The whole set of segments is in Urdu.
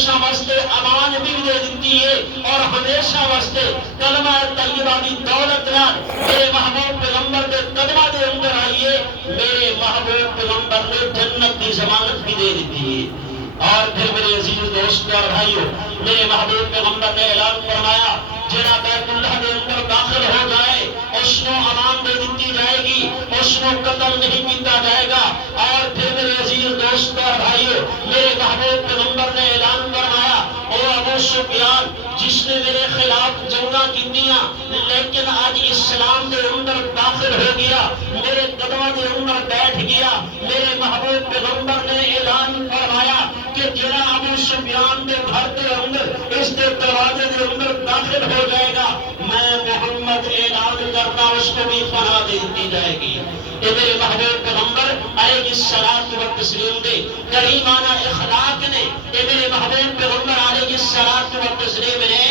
ہمیشہ واسطے امان بھی دے دیتی ہے اور ہمیشہ واسطے کلمہ طیبہ دی دولت نال میرے محبوب پیغمبر دے قدمہ دے اندر آئیے میرے محبوب پیغمبر نے جنت کی ضمانت بھی دے دیتی ہے۔ اور پھر میرے عزیز دوستو اور بھائیو، میرے محبوب پیغمبر نے اعلان فرمایا جڑا بیت اللہ دے اندر داخل ہو جائے اس کو امان دے دیتی جائے گی، اس کو قتل نہیں کیتا جائے گا۔ اور پھر میرے عزیز دوستو اور بھائیو، میرے محبوب پیغمبر نے اعلان فرمایا او ابو سفیان جس نے میرے خلاف جنگاں کیتیاں لیکن آج اسلام دے اندر داخل ہو گیا، میرے قدموں دے اندر بیٹھ گیا، میرے محبوب پیغمبر نے اعلان فرمایا کہ جڑا ابو سفیان دے گھر دے اندر اس دے دروازے دے اندر داخل ہو جائے گا، میں محمد اعلان کرتا اس کو بھی پناہ دے دی جائے گی۔ یہ میرے محبوب پیغمبر علیہ الصلوۃ والتسلیم دے کریمانہ اخلاق نے، یہ میرے محبوب پیغمبر علیہ الصلوۃ والتسلیم نے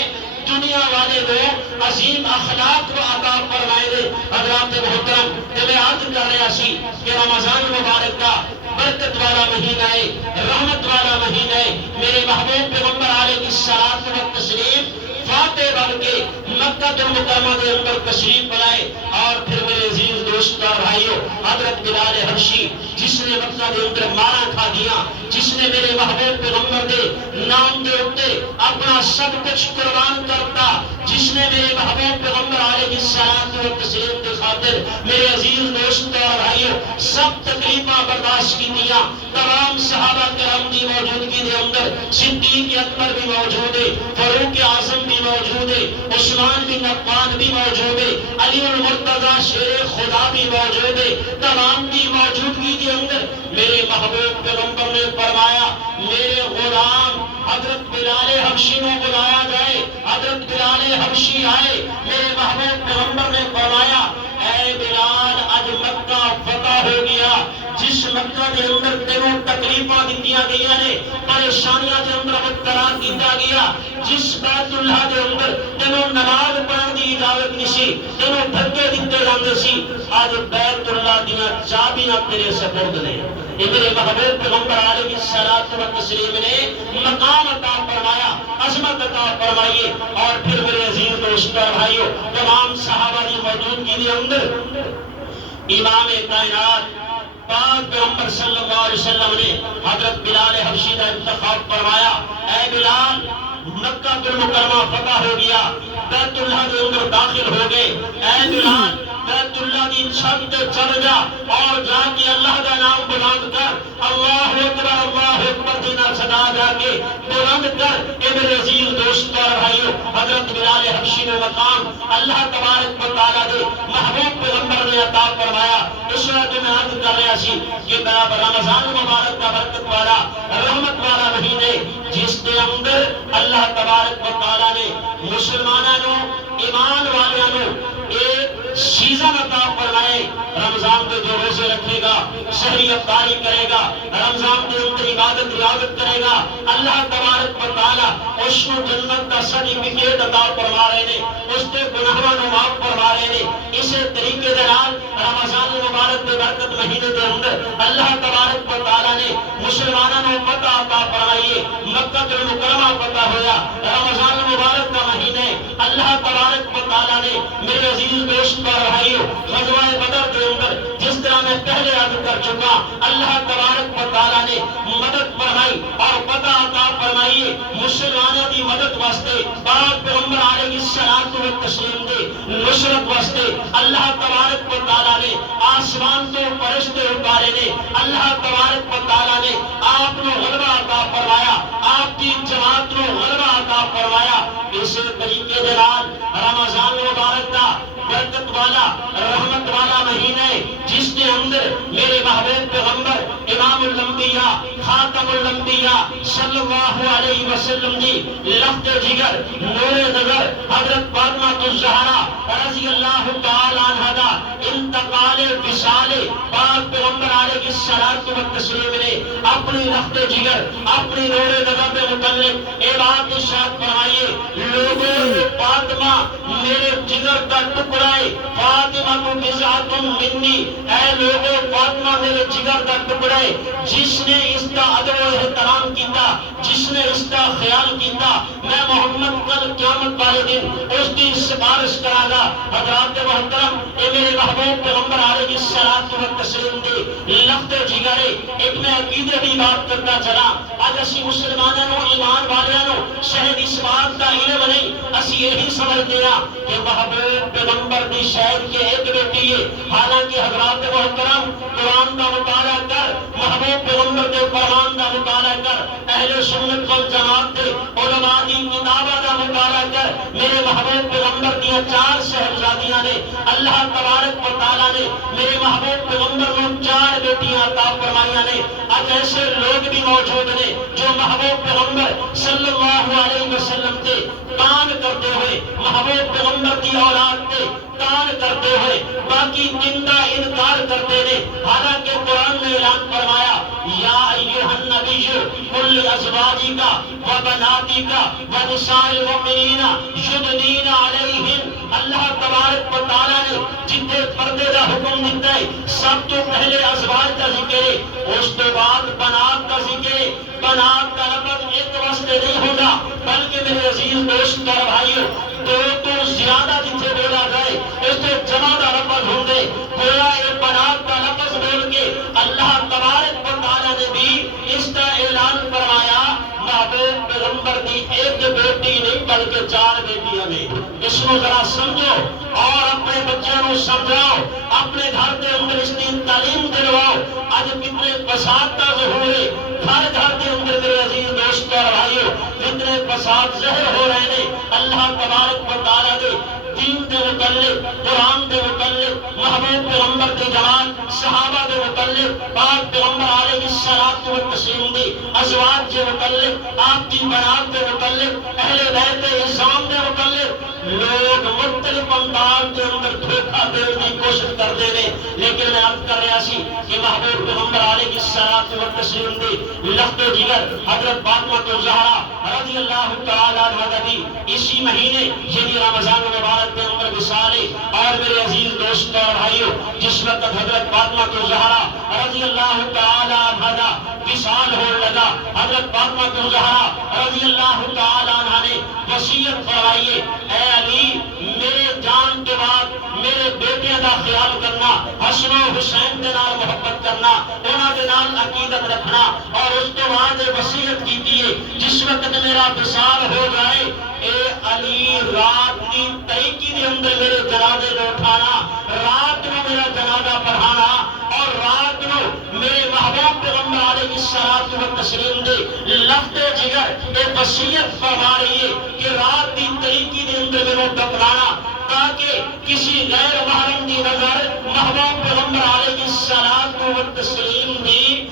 دنیا والے کو عظیم اخلاق کو عطا فرمائے دے۔ حضرات محترم، جب عرض کر رہا سی کہ رمضان مبارک کا برکت والا مہینہ ہے، رحمت والا مہینہ ہے، میرے محبوب پیغمبر علیہ الصلوۃ والتسلیم فاتح بن کے مکہ المکرمہ دے اندر تشریف لائے۔ اور پھر میرے عزیز دوستو اور بھائیو، حضرت بلال حبشی جس نے مکہ دے اندر مارا کھا دیا، جس نے میرے محبوب پیغمبر دے نام دے اوتے اپنا سب کچھ قربان کرتا، جس نے میرے محبوب پیغمبر علیہ الصلوۃ والتسلیم کے خاطر میرے عزیز دوستو اور بھائیو سب تکلیفاں برداشت کی دیا، تمام صحابہ کرام دی موجودگی دے اندر صدیق اکبر بھی موجود ہے، فاروق اعظم بھی موجود ہے، عثمان بن عفان بھی موجود ہے، علی المرتضی شیر خدا بھی موجود ہے، تمام کی موجودگی کے اندر میرے محبوب پیغمبر نے فرمایا میرے غلام حضرت بلال حبشی کو بلایا جائے۔ حضرت بلال حبشی آئے، میرے محبوب پیغمبر نے فرمایا اے بلال اج مکہ فتح ہو گیا، جس مکہ دے اندر تینوں تکلیفاں دتیاں گئیاں نے، پریشانیاں دے اندر مبتلا کیتا گیا، جس بیت اللہ دے اندر تینوں نماز پڑھن دی اجازت نہیں سی، تینوں دھکے دتے جاندے سی، اج بیت اللہ دیاں چابیاں تیرے سپرد نے۔ یہ میرے محبوب پیغمبر علیہ الصلوۃ والتسلیم نے مقام عطا فرمایا، عظمت عطا فرمائی۔ اور پھر میرے عزیز دوستو اور بھائیو، تمام صحابہ کی موجودگی کے اندر امام کائنات پاک پیغمبر صلی اللہ علیہ وسلم نے حضرت بلال حبشی کا انتخاب فرمایا، اے بلال مکہ المکرمہ فتح ہو گیا، بیت اللہ کے اندر داخل ہو گئے، اے بلال بیت اللہ کی چھت تے چڑھ جا اور جا کے اللہ کا نام بلند کر، اللہ اکبر دینا صدا جا کے بلند کر۔ اے میرے عزیز دوستو اور بھائیو، حضرت بلال حبشی نے مقام اللہ تبارک و تعالیٰ دے محبوب پیغمبر نے عطا فرمایا۔ اس وقت میں عرض کر رہا سی کہ رمضان مبارک کا برکت والا رحمت والا مہینے جس کے اندر اللہ تبارک و تعالیٰ نے مسلمانوں ایمان والوں ایک سیزن عطا فرمائے۔ رمضان کے جو روزے رکھے گا، سحری افطاری کرے گا، رمضان کے اندر عبادت ریاضت کرے گا، اللہ تبارک و تعالیٰ اس کو جنت کا سرٹیفکیٹ عطا فرما رہے ہیں، اس کے گناہوں کو معاف فرما رہے ہیں۔ اسی طریقے کے نال رمضان مبارک کے برکت مہینے کے اندر اللہ تبارک و تعالیٰ نے مسلمانوں کو فتح عطا فرمائیے، مکہ المکرمہ فتح ہوا۔ رمضان مبارک کا مہینے اللہ تبارک و تعالیٰ نے میرے عزیز دوست اور بھائیو غزوہ بدر کے اندر جس طرح میں پہلے عرض کر چکا، اللہ تبارک و تعالیٰ نے مدد فرمائی اور فتح عطا فرمائی مسلمانوں کی مدد واسطے، پاک پیغمبر علیہ الصلوۃ والتسلیم دے نصرت واسطے اللہ تبارک و تعالیٰ نے آسمان تو فرشتے اتارے نے، اللہ تبارک و تعالیٰ نے آپ کو غلبہ عطا فرمایا، آپ کی جماعت کو غلبہ عطا فرمایا۔ اسی طریقے کے نال رمضان مبارک کا برکت والا رحمت والا مہینے جس کے اندر میرے محبوب پیغمبر امام الانبیاء خاتم الانبیاء صلی اللہ علیہ وسلم دی لخت جگر نور نظر حضرت فاطمہ الزہرا رضی اللہ تعالی عنہا دا انتقال وصال پاک پیغمبر علیہ الصلوۃ والتسلیم نے اپنی لخت جگر اپنی نور نظر کے متعلق اے بات ارشاد فرمائیے، لوگوں فاطمہ میرے جگر کا ٹکڑا ہے، فاطمہ تو بضعۃ منی، اے لوگوں فاطمہ میرے جگر کا ٹکڑا ہے، جس نے اس کا ادب و احترام کیتا جس نے اس کا خیال کیتا میں محمد کل قیامت والے دن اس کی سفارش کرا گا۔ حضرات محترم اے میرے محبوب پیغمبر علیہ الصلوۃ والتسلیم دے لفظ جگرے ایک میں عقیدے دی بات کرتا چلا۔ اج اسی مسلمانوں نو ایمان والیاں نو شاید اس بات دا علم نہیں، اسی یہی سمجھتے ہیں کہ محبوب پیغمبر دی شاید کے ایک بیٹی ہے، حالانکہ حضرات محترم قرآن کا مطالعہ کر، محبوب پیغمبر کے فرمان کا مطالعہ کر، اہل سنت والجماعت کے علماء دی کتاباں کا مطالعہ کر، میرے محبوب پیغمبر کی 4 صاحبزادیاں نے اللہ تبارک و تعالیٰ نے میرے محبوب پیغمبر کو 4 بیٹیاں عطا فرمائیاں نے۔ آج ایسے لوگ بھی موجود ہیں جو محبوب پیغمبر صلی اللہ علیہ وسلم کے تان کرتے ہوئے، محبوب پیغمبر کی اولاد کے تان کرتے ہوئے باقی دین کا انکار کرتے ہیں، حالانکہ قرآن نے اعلان فرمایا یا ایھا النبی قل لازواجک وبناتک ونساء المؤمنین یدنین علیہن۔ اللہ تبارک و تعالیٰ نے جتنے پردے کا حکم دیتا ہے سب تو پہلے ازواج کا ذکر ہے، اس کے بعد بنات کا ذکر ہے۔ بنات کا لفظ ایک واسطے نہیں ہوگا بلکہ میرے عزیز دوست اور بھائیوں دو تو زیادہ جتنے بولا جائے اس سے جمع کا لفظ ہوں گے، گویا یہ بنات کا لفظ بول کے اللہ تبارک و تعالیٰ نے بھی اس کا اعلان فرمایا محبوب پیغمبر کی ایک بیٹی نہیں بلکہ 4 بیٹیاں نے۔ اس کو ذرا سمجھو اور اپنے بچوں کو سمجھاؤ، اپنے گھر کے اندر اس کی تعلیم دلواؤ۔ آج کتنے فساد کا ظہور ہے ہر گھر کے اندر میرے عزیز دوست اور بھائیوں، کتنے فساد ظاہر ہو رہے ہیں۔ اللہ تبارک و تعالیٰ کے دین کے متعلق، قرآن کے متعلق، محبوب پیغمبر کے جماعت صحابہ کے متعلق، پاک پیغمبر علیہ الصلوۃ والتسلیم دی ازواج کے متعلق، آپ کی بنات کے متعلق، اہل بیت اسلام کے متعلق لوگ مختلف انداز کے اندر دھوکہ دینے کی کوشش کرتے ہیں۔ لیکن میں عرض کر رہا سی کہ محبوب پیغمبر علیہ الصلوۃ والتسلیم دی لخت جگر حضرت فاطمہ الزہرا رضی اللہ تعالیٰ عنہا بھی اسی مہینے یعنی رمضان مبارک کے اندر وصال ہے۔ اور میرے عزیز دوستوں اور بھائیوں، جس وقت حضرت فاطمہ الزہرا رضی اللہ تعالیٰ عنہا وصال ہو لگا، حضرت فاطمہ الزہرا رضی اللہ تعالیٰ عنہا نے وصیت فرمائی ہے، اے علی میرے جان کے بعد میرے بیٹیاں کا خیال کرنا، حسن و حسین کے نال محبت کرنا، انہاں دے نال عقیدت رکھنا، اور اس کے بعد وصیت کی ہے جس وقت میرا وصال ہو جائے اے علی رات کی تاریکی دے اندر میرے جنازے کو اٹھانا، رات میں میرا جنازہ پڑھانا، اور رات میں میرے محبوب پیغمبر علیہ الصلوۃ والتسلیم دے لفظ جگر ایک وصیت فرما رہی ہے کہ رات کی تاریکی دے اندر میرے دفنانا، تاکہ کسی غیر محرم کی نظر محبوب پیغمبر علیہ الصلوۃ والتسلیم دی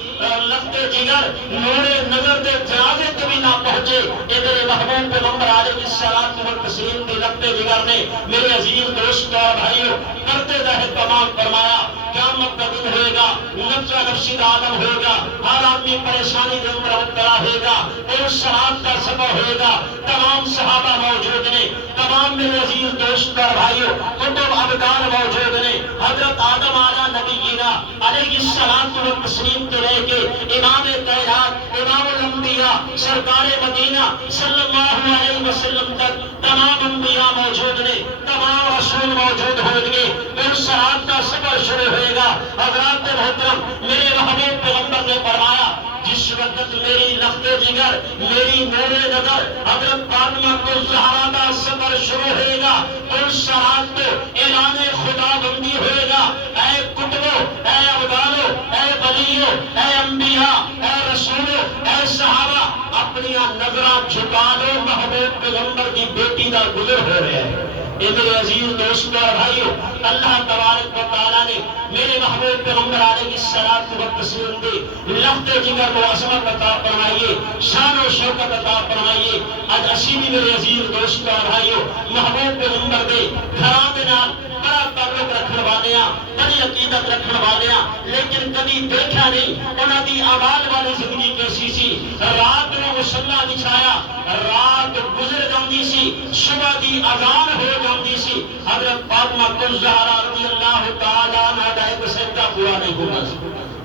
لفظ جگر نور نظر دے جنازے کے بھی نہ پہنچے۔ یہ میرے محبوب پیغمبر علیہ الصلوۃ والتسلیم دی لفظ جگر نے میرے عزیز دوستوں اور بھائیوں کرتے رہے تمام فرمایا قیامت کا دن ہوئے گا، نفسا نفسی کا عالم ہوئے گا، ہر آدمی پریشانی کے اندر مبتلا ہوئے گا، اور شراب کا سفر ہوئے گا، تمام صحابہ موجود ہیں، تمام میرے عزیز دوست اور بھائیوں کتب ابدال موجود ہیں، حضرت آدم اعلیٰ نبینا علیہ الصلوۃ والتسلیم کے لے کے امام کائنات امام الانبیاء سرکار مدینہ صلی اللہ علیہ وسلم تک تمام انبیاء موجود ہیں، تمام رسول موجود ہوں گے، پھر صراط کا سفر شروع ہوئے گا۔ حضرات محترم میرے محبوب پیغمبر نے فرمایا جس وقت میری لخت جگر میری نور نظر حضرت فاطمہ الزہرا کا سفر شروع ہوئے گا، اس صراط کو اعلان خدا بندی ہوئے گا، اے کتبو، اے ابدالو، اے ولیو، اے انبیاء، اے رسولو، اے صحابہ اپنی نظریں جھکا دو، محبوب پیغمبر کی بیٹی کا گزر ہو رہا ہے۔ اے میرے عزیز دوستوں اور بھائیوں، اللہ تبارک و تعالیٰ نے میرے محبوب پیغمبر علیہ الصلوۃ والتسلیم دے لخت جگر کو عظمت عطا فرمائیے، شان و شوکت عطا فرمائیے۔ آج اسی بھی میرے عزیز دوستوں اور بھائیوں محبوب پیغمبر دے گھراں دے نال بڑا تعلق رکھنے والے ہیں، بڑی عقیدت رکھنے والے ہیں، لیکن کبھی دیکھا نہیں انہاں دی اعمال والی زندگی کیسی سی۔ رات میں مصلی بچھایا، رات گزر جاندی سی، صبح دی اذان ہو جاندی سی، حضرت فاطمہ الزہرا رضی اللہ تعالیٰ عنہا دا ایک سجدہ پورا نہیں ہوتا سی۔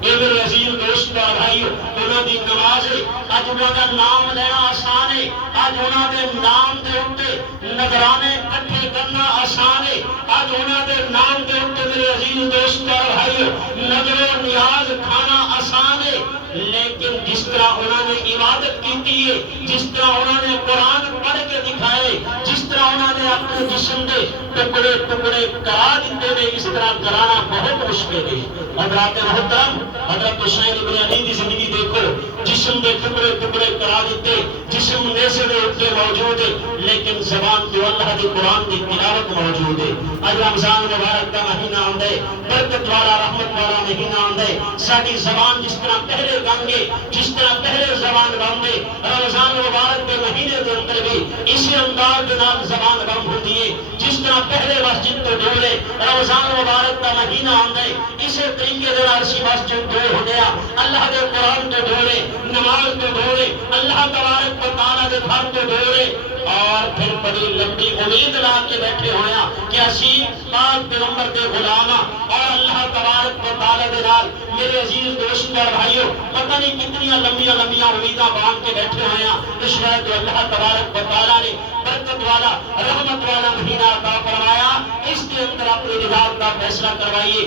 اے میرے عزیز دوستوں اور بھائیوں انہاں دی نماز نماز ہے اج انہاں دا نام لینا آسان ہے اج انہاں دے نام دے اوتے نظرانے اکٹھے کرنا آسان ہے اج انہاں دے نام دے اوتے میرے عزیز دوست اور بھائیو نظر و نیاز کھانا آسان ہے لیکن جس طرح انہوں نے عبادت کی ہے جس طرح انہوں نے قرآن پڑھ کے دکھائے جس طرح انہوں نے اپنے جسم دے ٹکڑے ٹکڑے کرا دیتے ہیں اس طرح کرانا بہت مشکل ہے حضرات محترم حضرت حسین ابن علی کی زندگی دیکھو جسم دے ٹکڑے ٹکڑے کرا دیتے جسم نیزے دے اوپر موجود ہے لیکن زبان جو اللہ کے قرآن کی تلاوت موجود ہے اج رمضان مبارک کا مہینہ آندا ہے برکت والا رحمت والا مہینہ آندا ہے ساری زبان جس طرح پہلے گانگے جس طرح پہلے زبان گاندے رمضان مبارک کے مہینے کے اندر بھی اسی انداز کے نال زبان بند ہوتی ہے جس طرح پہلے مسجد تو ڈولے رمضان مبارک کا مہینہ آندا ہے اسی طریقے دے نال اسی مسجد ڈول ہو گیا اللہ کے قرآن تو ڈولے نماز تو ڈولے اللہ تبارک و تعالی کے گھر تو ڈولے اور پھر بڑی لمبی امید لا کے بیٹھے ہویا کہ اسی پاک پیغمبر کے غلام اور اللہ تبارک و تعالی دے نال میرے عزیز دوست اور بھائیو پتہ نہیں کتنی لمبیاں امیداں باندھ کے بیٹھے ہویا اس وقت اللہ تبارک و تعالی نے برکت والا رحمت والا مہینہ عطا فرمایا اس کے اندر اپنی نجات کا فیصلہ کروائیے